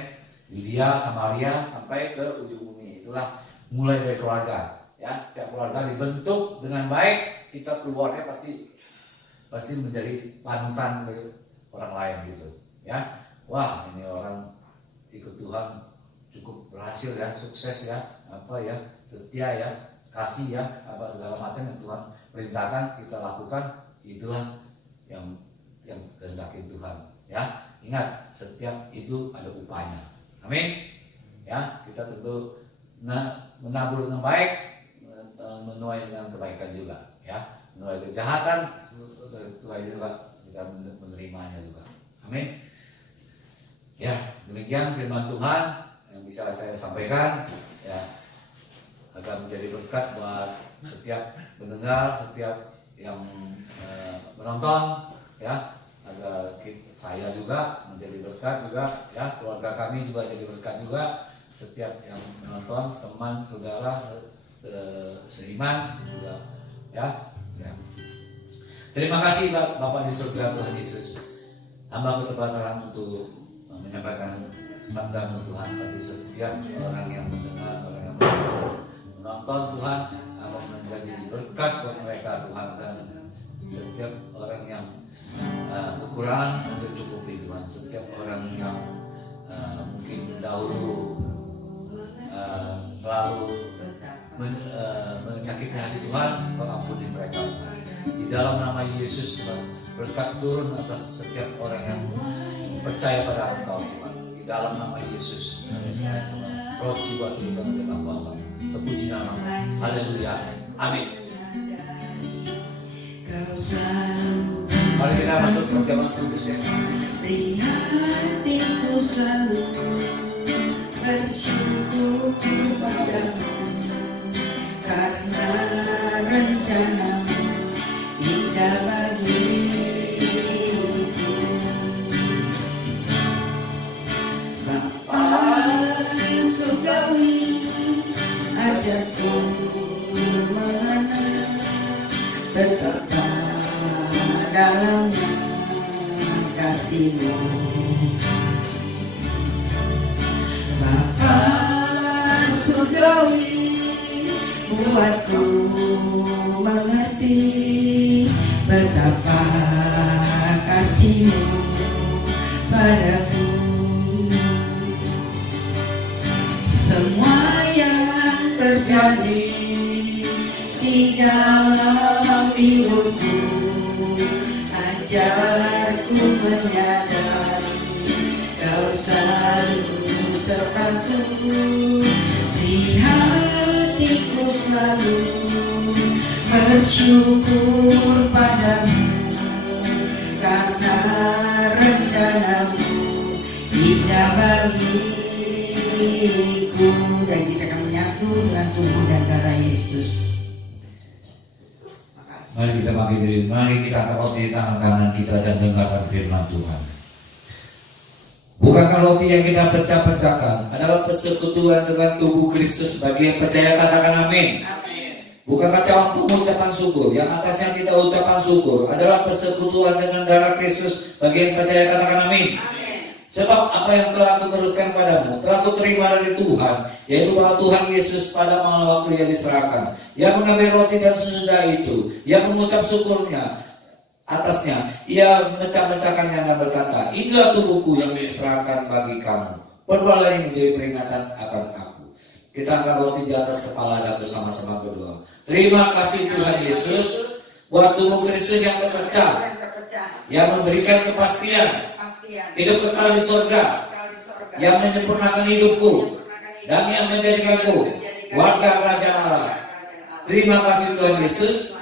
Yudea, Samaria sampai ke ujung bumi. Itulah mulai dari keluarga, ya. Setiap keluarga dibentuk dengan baik, kita keluarnya pasti menjadi panutan bagi orang lain gitu, ya. Wah, ini orang ikut Tuhan cukup berhasil, ya, sukses, ya, apa ya, setia, ya, kasih, ya, apa segala macam yang Tuhan perintahkan kita lakukan, itulah yang kehendaki Tuhan, ya. Ingat, setiap itu ada upahnya. Amin. Ya, kita tentu menabur dengan baik, menuai dengan kebaikan juga, ya. Menuai kejahatan, Tuhan juga kita menerimanya juga. Amin. Ya, demikian firman Tuhan yang bisa saya sampaikan, ya, agar menjadi berkat buat setiap pendengar, setiap yang menonton, ya, agar saya juga menjadi berkat juga, ya, keluarga kami juga jadi berkat juga, setiap yang menonton, teman, saudara, seiman juga, ya. Terima kasih Bapak di surga Tuhan Yesus. Hamba keterbatasan untuk menyampaikan sabda Tuhan bagi setiap orang yang mendengar, orang yang menonton Tuhan, apa menjadi berkat buat mereka Tuhan, dan setiap orang yang kekurangan mencukupi Tuhan, setiap orang yang mungkin dahulu selalu menyakiti hati Tuhan, Kau ampuni mereka. Di dalam nama Yesus Tuhan, berkat turun atas setiap orang yang percaya pada Engkau Tuhan. Di dalam nama Yesus, roh jiwa Tuhan dengan kuasa. Terpuji nama. Haleluya. Amin. Mari kita masuk ke zaman kudus ya. Di hatiku selalu bersyukur padamu, karena rencanamu indah bagiku. Bapa surgawi, ajarku mengenal betapa dalamnya kasih-Mu. Bapa surgawi, buatku mengerti betapa kasih-Mu padaku. Semua yang terjadi di dalam hidupku, ajarku menyadari Kau selalu sertaku. Di hatiku selalu bersyukur padamu, karena rencanamu indah bagiku. Dan kita akan menyatu dengan tubuh dan darah Yesus. Mari kita bangkit diri, mari kita angkat roti di tangan kanan kita dan dengarkan firman Tuhan. Bukankah roti yang kita pecah-pecahkan adalah persekutuan dengan tubuh Kristus? Bagi yang percaya katakan amin. Bukankah cawan pengucapan syukur yang atasnya kita ucapan syukur adalah persekutuan dengan darah Kristus? Bagi yang percaya katakan amin. Sebab apa yang telah aku teruskan padamu telah aku terima dari Tuhan, yaitu bahwa Tuhan Yesus pada malam waktu Ia diserahkan, Ia mengambil roti dan sesudah itu Ia mengucap syukurnya atasnya, Ia memecah-mecahkannya dan berkata, inilah tubuhku yang diserahkan bagi kamu. Perbuatlah ini menjadi peringatan akan aku. Kita angkat roti di atas kepala dan bersama-sama berdoa. Terima kasih Tuhan Yesus buat tubuh Kristus yang terpecah, yang memberikan kepastian hidup kekal di surga, yang menyempurnakan hidupku dan yang menjadikanku warga kerajaan Allah. Terima kasih Tuhan Yesus,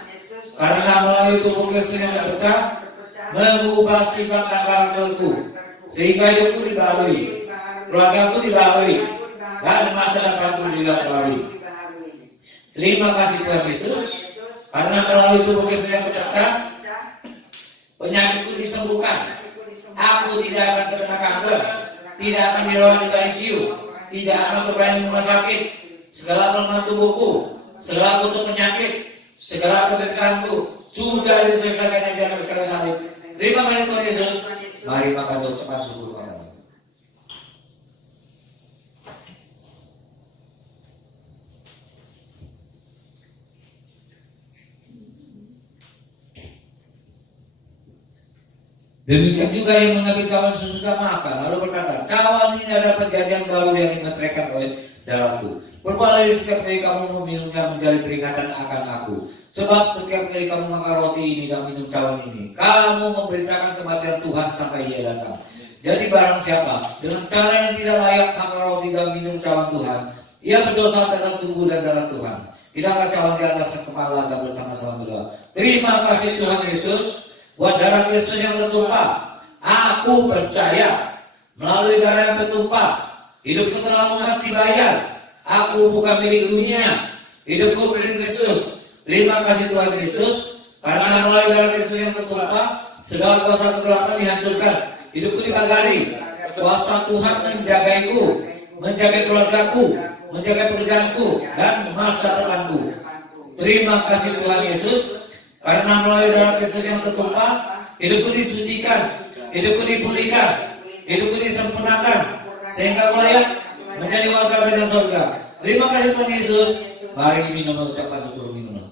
karena melalui tubuh Kristus yang terpecah mengubah sifat dan karakterku, sehingga hidupku dibaharui, keluargaku dibaharui, dan masa depanku juga dibaharui. Terima kasih Tuhan Yesus, karena melalui tubuh Kristus yang terpecah penyakitku disembuhkan. Aku tidak akan terkena kanker, tidak akan dirawat di ICU, tidak akan terbaring di rumah sakit. Segala kelemahan tubuhku, segala kutuk penyakit, segala kebenaranku sudah diselesaikan di atas kayu salib. Terima kasih Tuhan Yesus. Mari makan ucapan syukur kepada Tuhan. Demikian juga yang mengambil cawan sesudah makan, lalu berkata, cawan ini adalah perjanjian baru yang dimeteraikan oleh darahku. Perbuatlah ini setiap kali kamu meminumnya menjadi peringatan akan aku. Sebab setiap kali kamu makan roti ini dan minum cawan ini, kamu memberitakan kematian Tuhan sampai Ia datang. Jadi barang siapa dengan cara yang tidak layak makan roti dan minum cawan Tuhan, ia berdosa terhadap tubuh dan darah Tuhan. Kita angkat cawan di atas kepala dan bersama-sama berdoa. Terima kasih Tuhan Yesus buat darah Kristus yang tertumpah. Aku percaya melalui darah yang tertumpah, hidupku telah lunas dibayar. Aku bukan milik dunia, hidupku milik Kristus. Terima kasih Tuhan Yesus, karena melalui darah Kristus yang tertumpah, segala kuasa kegelapan dihancurkan, hidupku dibagari. Kuasa Tuhan menjagaiku, menjaga keluargaku, menjaga pekerjaanku, dan masa depanku. Terima kasih Tuhan Yesus, karena melalui darah Kristus yang tertumpah, hidupku disucikan, hidupku dipulihkan, hidupku disempurnakan, sehingga layak menjadi warga kerajaan surga. Terima kasih Tuhan Yesus, Mari minum ucapan syukur minum.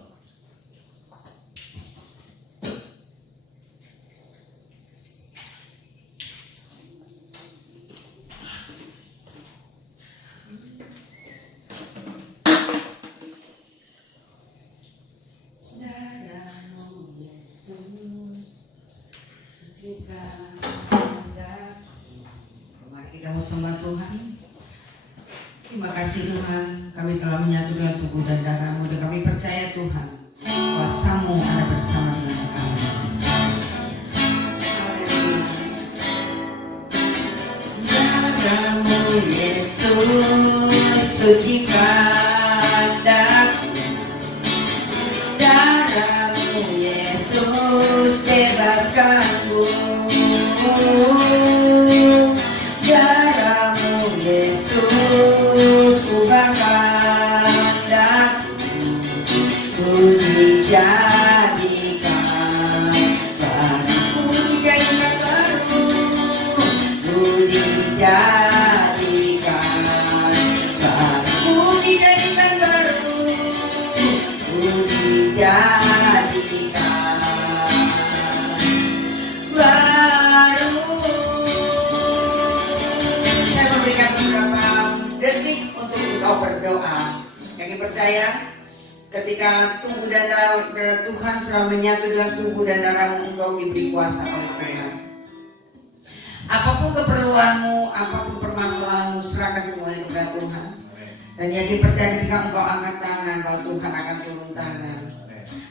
Mari kita mau sembah Tuhan. Terima kasih Tuhan, kami telah menyatu dengan tubuh dan darah-Mu dan kami percaya Tuhan, kuasa-Mu ada bersama dengan kami. Haleluya. Darah-Mu Yesus sucikan daku, darah-Mu Yesus bebaskanku, darah-Mu Yesus ubahkan daku, ku dijadikan baru, ku dijadikan baru, ku dijadikan baru, ku dijadikan baru, ku dijadikan baru. Saya memberikan beberapa detik untuk engkau berdoa. Yang percaya ketika tubuh dan darah Tuhan sedang menyatu dengan tubuh dan darah-Mu, engkau diberi kuasa oleh Tuhan. Apapun keperluanmu, apapun permasalahanmu, serahkan semuanya kepada Tuhan. Dan yakin percaya ketika engkau angkat tangan, bahwa Tuhan akan turun tangan.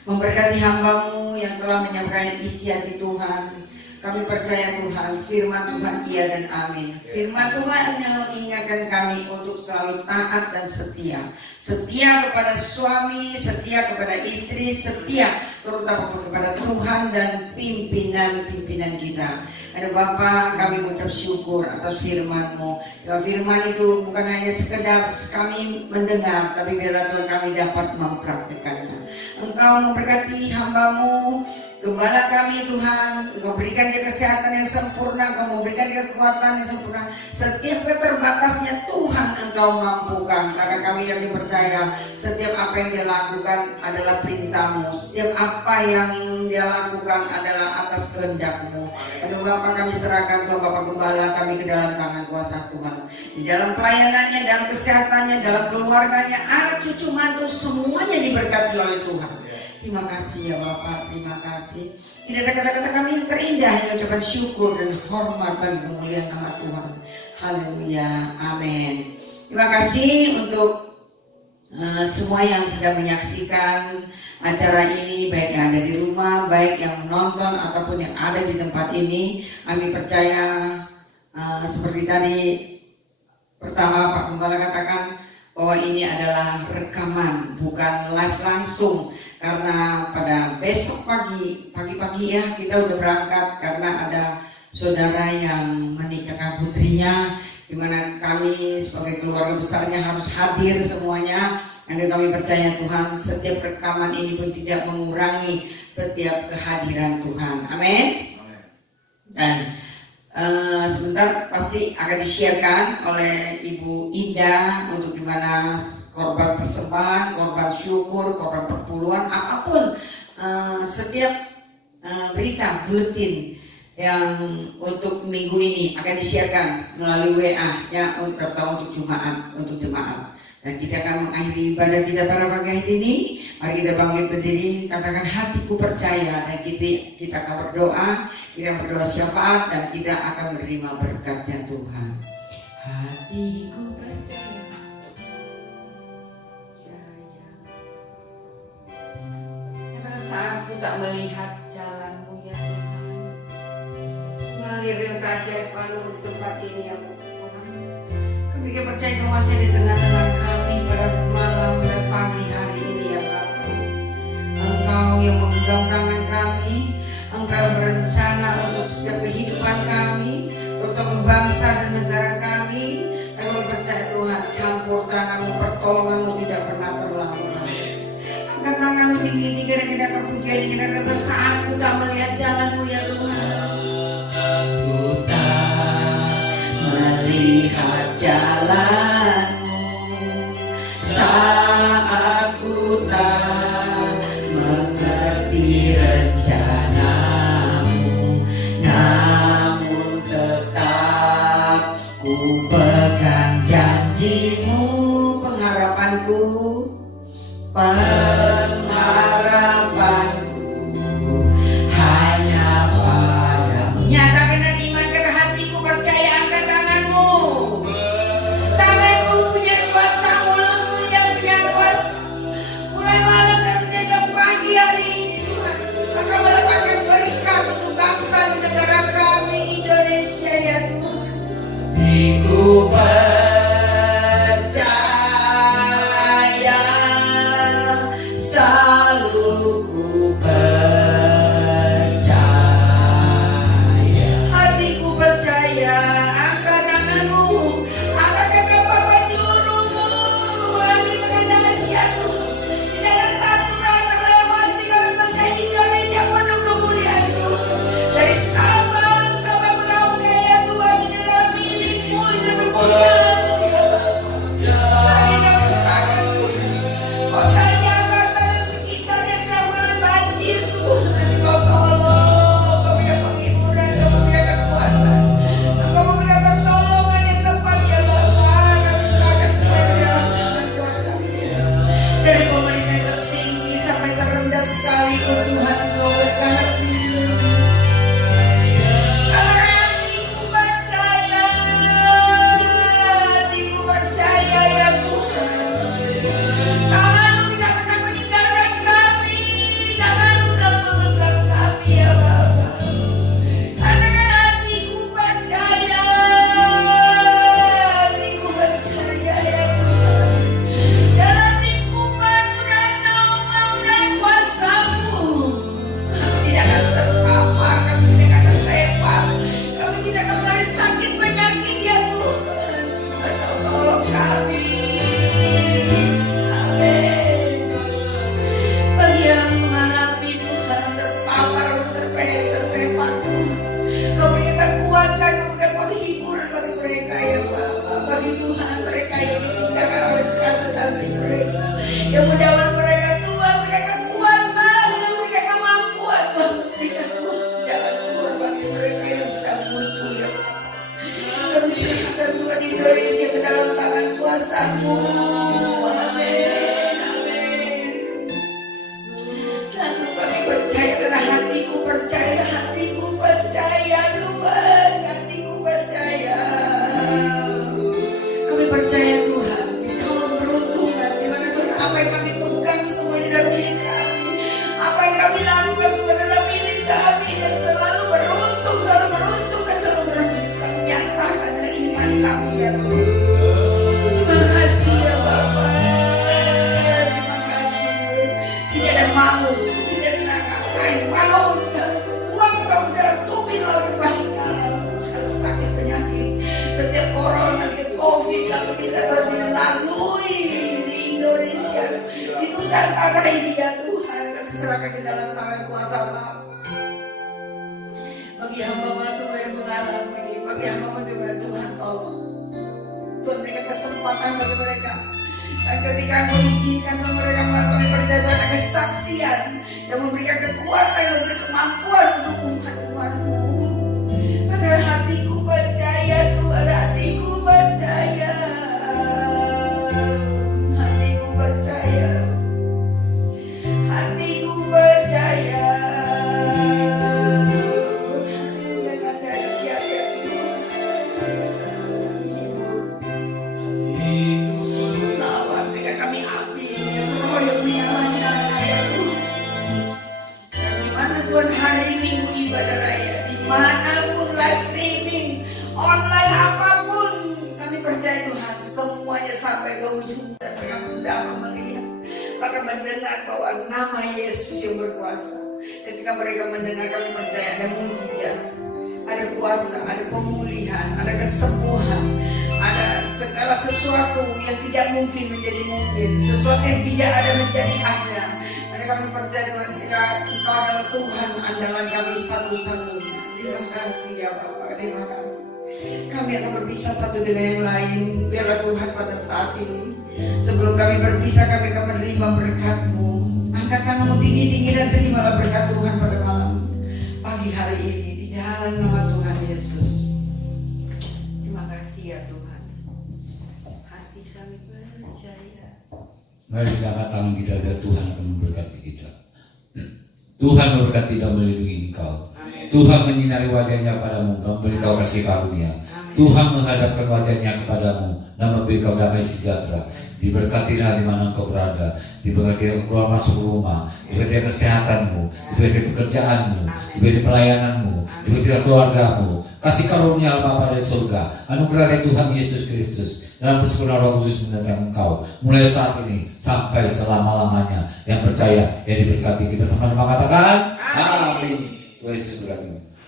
Memberkati hamba-Mu yang telah menyampaikan isi hati Tuhan. Kami percaya Tuhan, firman Tuhan iya dan amin. Firman Tuhan yang mengingatkan kami untuk selalu taat dan setia. Setia kepada suami, setia kepada istri, setia terutama kepada Tuhan dan pimpinan-pimpinan kita. Ada Bapa, kami mengucap syukur atas firman-Mu. Sebab firman itu bukan hanya sekedar kami mendengar, tapi biarlah Tuhan kami dapat mempraktikkannya. Engkau memberkati hamba-Mu, gembala kami Tuhan, Engkau berikan dia kesehatan yang sempurna, Engkau memberikan dia kekuatan yang sempurna. Setiap keterbatasnya Tuhan Engkau mampukan, karena kami yakin percaya setiap apa yang dia lakukan adalah perintah-Mu, setiap apa yang dia lakukan adalah atas kehendak-Mu. Dan Bapak kami serahkan Tuhan Bapak Gembala kami ke dalam tangan kuasa Tuhan. Di dalam pelayanannya, dalam kesehatannya, dalam keluarganya, anak cucu mantu semuanya diberkati oleh Tuhan. Terima kasih ya Bapak, terima kasih. Tidak ada kata-kata kami yang terindah, hanya ucapan syukur dan hormat bagi kemuliaan nama Tuhan. Haleluya, amin. Terima kasih untuk semua yang sedang menyaksikan acara ini, baik yang ada di rumah, baik yang menonton ataupun yang ada di tempat ini. Kami percaya seperti tadi pertama Pak Gembala katakan bahwa ini adalah rekaman, bukan live langsung. Karena pada besok pagi-pagi ya kita udah berangkat karena ada saudara yang menikahkan putrinya, di mana kami sebagai keluarga besarnya harus hadir semuanya. Dan kami percaya Tuhan setiap rekaman ini pun tidak mengurangi setiap kehadiran Tuhan. Amin. Dan sebentar pasti akan di-sharekan oleh Ibu Indah untuk dimana korban persembahan, korban syukur, korban perpuluhan, apapun setiap berita, buletin yang untuk minggu ini akan di-sharekan melalui WA ya untuk jemaat. Dan kita akan mengakhiri ibadah kita pada pagi hari ini. Mari kita bangkit berdiri, katakan hatiku percaya, dan kita akan berdoa syafaat, dan kita akan menerima berkatnya Tuhan. Hatiku percaya. Aku tak melihat jalan-Mu ya Tuhan, mengalir keajaiban-Mu di tempat ini ya Tuhan. Kami percaya Kau masih di tengah-tengah kami pada malam dan pagi hari ini ya Bapa. Engkau yang memegang tangan kami, Engkau berencana untuk setiap kehidupan kami, terutama bangsa dan negara kami. Kami percaya Tuhan, campur tangan-Mu, pertolongan-Mu tidak pernah terlambat. Angkat tangan-Mu tinggi-tinggi dan kita akan pujian ini, karena aku tak melihat jalan-Mu ya Tuhan. Aku tak melihat jalan-Mu saat Tuhanku, pengharapanku hanya padamu. Nyatakan dan imankan hatiku, percaya angkat tanganmu. Tanganmu punya kuasa, mulutmu yang punya kuasa. Mulai malam dan menjelang pagi hari ini Tuhan, akan melepaskan berkat untuk bangsa dan negara kami Indonesia ya Tuhan. Ku percaya, selalu ku percaya. Hatiku percaya, angkat tanganmu, angkat kapal penjurumu, mengalihkan dahsyatmu. Tidak ada satu yang terlewati, kami percaya Indonesia penuh kemuliaan Tuhan. Dari Sabang sampai Merauke ya Tuhan, ini adalah milikmu, ini adalah kemuliaan-Mu ya Bapa. Kami serahkan Tuhan. Kota Jakarta dan sekitarnya sedang mengalami banjir Tuhan. Kau tolong, kau berikan penghiburan, kau berikan kekuatan. Engkau memberikan pertolongan yang tepat ya Bapa. Kami serahkan semua di dalam tangan kuasa-Mu. Dari pemerintah yang tertinggi sampai terendah sekalipun Tuhan Engkau berkati. Karena hatiku percaya ya Tuhan. Tangan-Mu tidak pernah meninggalkan kami, tangan-Mu selalu memegang kami ya Bapa. Katakan hatiku percaya ya Tuhan. Dalam lingkungan-Mu, dalam naungan-Mu, dalam kuasa-Mu, kami tidak akan terpapar, kami tidak akan tertembak, kami tidak akan mengalami sakit penyakit ya Tuhan. Engkau tolong kami. Amin. Bagi yang mengalami Tuhan terpapar, tertembak Tuhan, Kau berikan kekuatan, Kau berikan penghiburan bagi mereka ya Bapa. Bagi Tuhan mereka yang ditinggalkan oleh kasih mereka, yang mendahului mereka Tuhan, berikan kekuatan, yang berikan kemampuan, berikan Tuhan jalan keluar bagi mereka yang sedang buntu ya Bapa. Kami serahkan Tuhan Indonesia ke dalam tangan kuasa-Mu. Amin, amin. Lalu kami percaya karena hatiku percaya Tuhan, hatiku percaya. Kami percaya Tuhan, di tahun peruntungan, di mana Tuhan apa yang kami pegang semuanya adalah milik kami. Apa yang kami lakukan semuanya adalah milik kami dan selalu beruntung dan selalu beruntung. Kami nyatakan dengan iman kami ya Tuhan. Terima kasih ya Bapa. Terima kasih. Tidak ada maut, tidak ada maut, uang kamu dalam tubing laut bahaya. Sakit penyakit, setiap corona, setiap COVID, kalau tidak dilalui di Indonesia, di Nusantara ini ya Tuhan, kami serahkan ke dalam tangan kuasa Bapa. Bagi hamba Tuhan yang mengalami, bagi hamba Tuhan tolong. Tuhan berikan kesempatan bagi mereka. Dan ketika Engkau izinkan mereka mengalami perjalanan kesaksian yang memberikan kekuatan, yang memberikan kemampuan untuk umat-Mu. Padahal hatiku percaya Tuhan, hatiku percaya. Hatiku percaya. Hatiku percaya. Dengan dahsyat ya Tuhan. Lawan mereka kami api yang meroyok menyala-nyala ya Tuhan. Dan di mana Tuhan hari Minggu ibadah raya, dimanapun live streaming, online apapun, kami percaya Tuhan semuanya sampai ke ujung dan mereka pun dapat melihat, bahkan mendengar bahwa nama Yesus yang berkuasa. Ketika mereka mendengar, kami percaya ada mujizat, ada kuasa, ada pemulihan, ada kesembuhan, ada segala sesuatu yang tidak mungkin menjadi mungkin, sesuatu yang tidak ada menjadi ada. Dan kami percaya Tuhan, Engkau adalah Tuhan andalan kami satu-satunya. Terima kasih ya Bapa, terima kasih. Kami akan berpisah satu dengan yang lain. Biarlah Tuhan pada saat ini, sebelum kami berpisah, kami akan menerima berkat-Mu. Angkat tanganmu tinggi-tinggi dan terimalah berkat Tuhan pada malam pagi hari ini di dalam nama Tuhan Yesus. Terima kasih ya Tuhan. Hati kami percaya. Mari kita angkat tangan kita biar Tuhan akan memberkati kita. Tuhan memberkati dan melindungi engkau. Tuhan menyinari wajahnya padamu dan memberi kau kasih karunia. Tuhan menghadapkan wajahnya kepadamu dan memberi kau damai sejahtera. Diberkatilah di mana engkau berada. Diberkati keluar masuk rumah. Diberkati kesehatanmu. Diberkati pekerjaanmu. Diberkati pelayananmu. Diberkati keluargamu. Kasih karunia Bapa dari surga. Anugerah dari Tuhan Yesus Kristus dalam persekutuan Roh Kudus menyertai engkau mulai saat ini sampai selama-lamanya. Yang percaya yang diberkati, kita sama-sama katakan amin. Tuhan Yesus berkati.